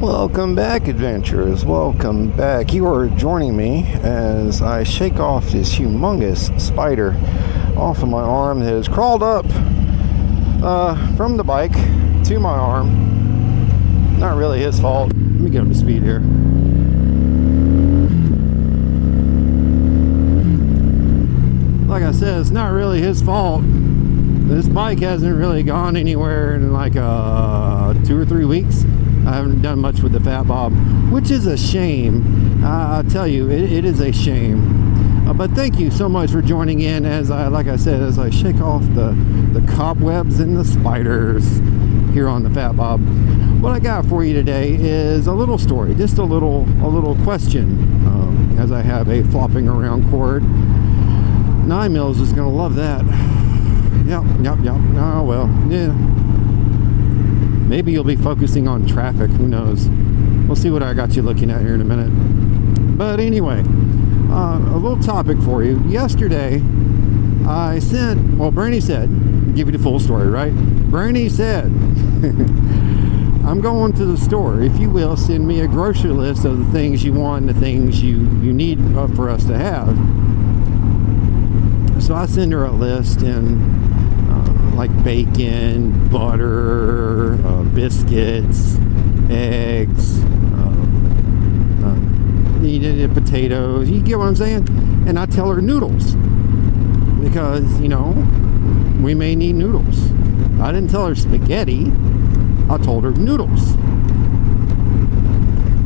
Welcome back, adventurers. Welcome back. You are joining me as I shake off this humongous spider off of my arm that has crawled up from the bike to my arm. Not really his fault. Let me get up to speed here. Like I said, it's not really his fault. This bike hasn't really gone anywhere in like 2 or 3 weeks. I haven't done much with the Fat Bob, which is a shame. I'll tell you, it is a shame. But thank you so much for joining in as I shake off the cobwebs and the spiders here on the Fat Bob. What I got for you today is a little story, just a little question, as I have a flopping around cord. 9 Mils is gonna love that. Yep. Oh well, yeah. Maybe you'll be focusing on traffic, who knows. We'll see what I got you looking at here in a minute. But anyway, a little topic for you. Yesterday, Bernie said, give you the full story, right? Bernie said, I'm going to the store. If you will, send me a grocery list of the things you want and the things you need for us to have. So I send her a list, and like bacon, butter, biscuits, eggs, potatoes. You get what I'm saying? And I tell her noodles because, we may need noodles. I didn't tell her spaghetti. I told her noodles.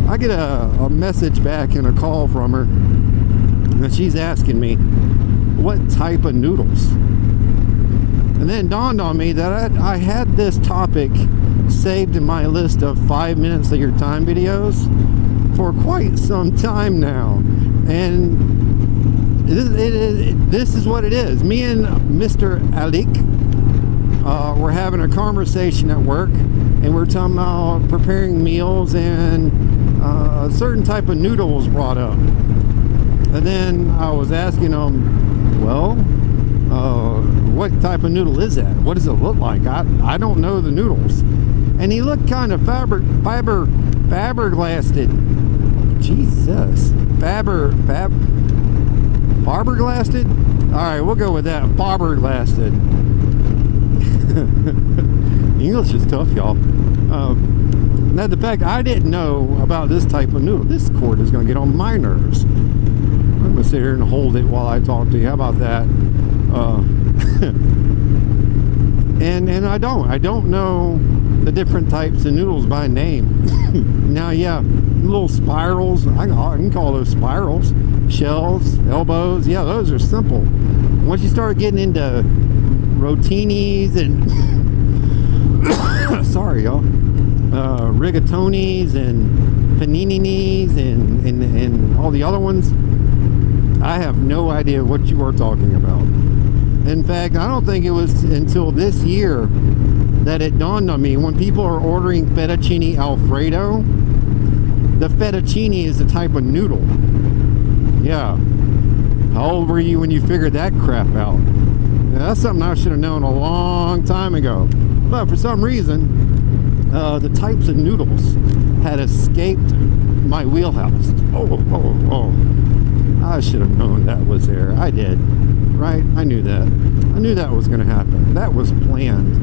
I get a message back and a call from her, and she's asking me what type of noodles. And then it dawned on me that I had this topic saved in my list of 5 minutes of your time videos for quite some time now. And this is what it is. Me and Mr. Alik were having a conversation at work, and we're talking about preparing meals, and a certain type of noodle was brought up. And then I was asking him, what type of noodle is that? What does it look like? I don't know the noodles. And he looked kind of fiberglassed. Jesus. Fiberglassed? Alright, we'll go with that. Fiberglassed. English is tough, y'all. Now, the fact I didn't know about this type of noodle. This cord is going to get on my nerves. I'm going to sit here and hold it while I talk to you. How about that? And I don't know the different types of noodles by name. Now, yeah, little spirals, I can call those spirals. Shells, elbows, yeah, those are simple. Once you start getting into rotinis and sorry, y'all, rigatonis and paninis and all the other ones, I have no idea what you are talking about. In fact, I don't think it was until this year that it dawned on me, when people are ordering fettuccine alfredo, the fettuccine is a type of noodle. Yeah. How old were you when you figured that crap out? Yeah, that's something I should have known a long time ago. But for some reason, the types of noodles had escaped my wheelhouse. Oh. I should have known that was there. I did. Right? I knew that. I knew that was going to happen. That was planned.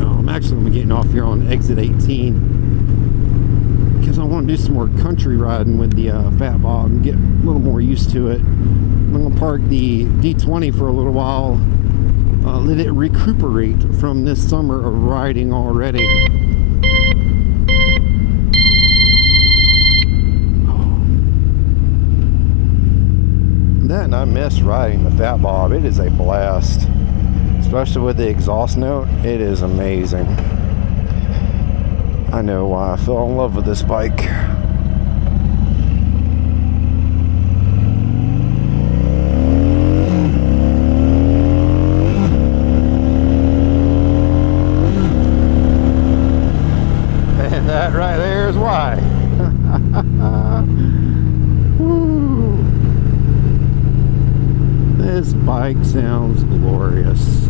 I'm actually going to be getting off here on exit 18 because I want to do some more country riding with the Fat Bob and get a little more used to it. I'm going to park the D20 for a little while, let it recuperate from this summer of riding already. That, and I miss riding the Fat Bob. It is a blast, especially with the exhaust note. It is amazing. I know why I fell in love with this bike. And that right there is why. This bike sounds glorious.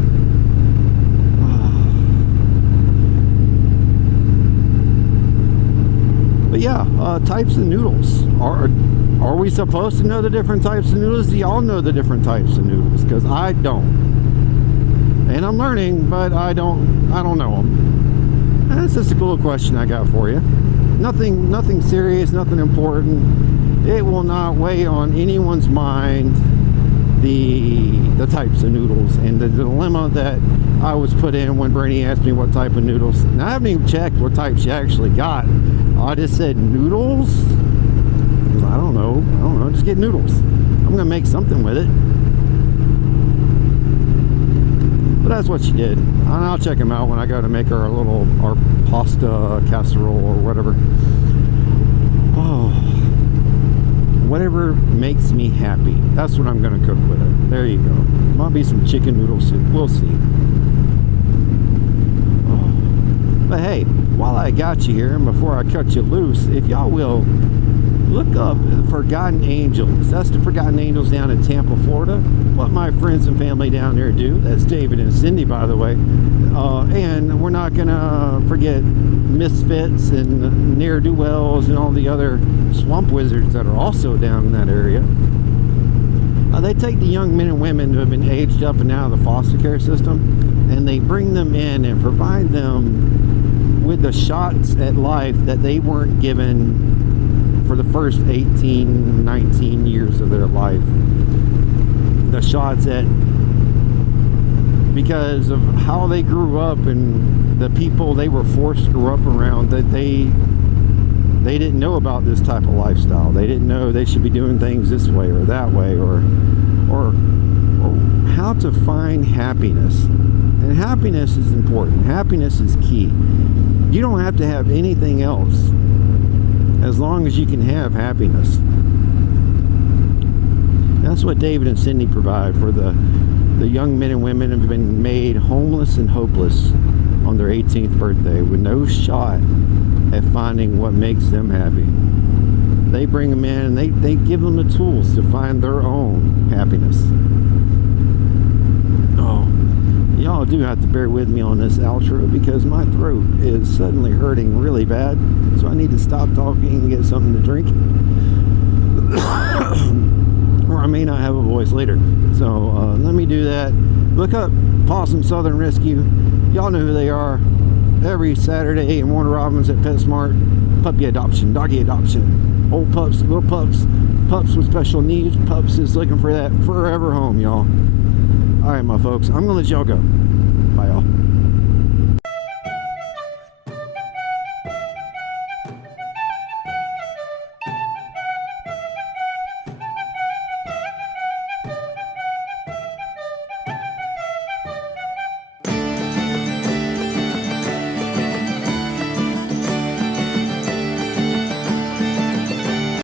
yeah, types of noodles. Are we supposed to know the different types of noodles? Do y'all know the different types of noodles? Because I don't. And I'm learning, but I don't know them. And it's just a cool question I got for you. Nothing serious, nothing important. It will not weigh on anyone's mind the types of noodles and the dilemma that I was put in when Brittany asked me what type of noodles. And I haven't even checked what type she actually got. I just said noodles. I don't know. Just get noodles. I'm gonna make something with it. But that's what she did. And I'll check them out when I go to make our pasta casserole or whatever. Oh, whatever makes me happy. That's what I'm gonna cook with it. There you go. Might be some chicken noodle soup. We'll see. Oh. But hey, while I got you here and before I cut you loose, if y'all will look up Forgotten Angels. That's the Forgotten Angels down in Tampa, Florida. What my friends and family down there do. That's David and Cindy, by the way. And we're not gonna forget Misfits and Ne'er-Do-Wells and all the other swamp wizards that are also down in that area. They take the young men and women who have been aged up and out of the foster care system, and they bring them in and provide them with the shots at life that they weren't given for the first 18, 19 years of their life. The shots at, because of how they grew up and the people they were forced to grow up around, that they didn't know about this type of lifestyle. They didn't know they should be doing things this way or that way, or how to find happiness. And happiness is important. Happiness is key. You don't have to have anything else as long as you can have happiness. That's what David and Cindy provide for the young men and women who have been made homeless and hopeless on their 18th birthday with no shot at finding what makes them happy. They bring them in and they give them the tools to find their own happiness. Oh, y'all do have to bear with me on this outro because my throat is suddenly hurting really bad, so I need to stop talking and get something to drink. Or I may not have a voice later. So let me do that. Look up Possum Southern Rescue. Y'all know who they are. Every Saturday in Warner Robins at PetSmart. Puppy adoption, doggy adoption. Old pups, little pups, pups with special needs. Pups is looking for that forever home, y'all. Alright, my folks. I'm going to let y'all go. Bye, y'all.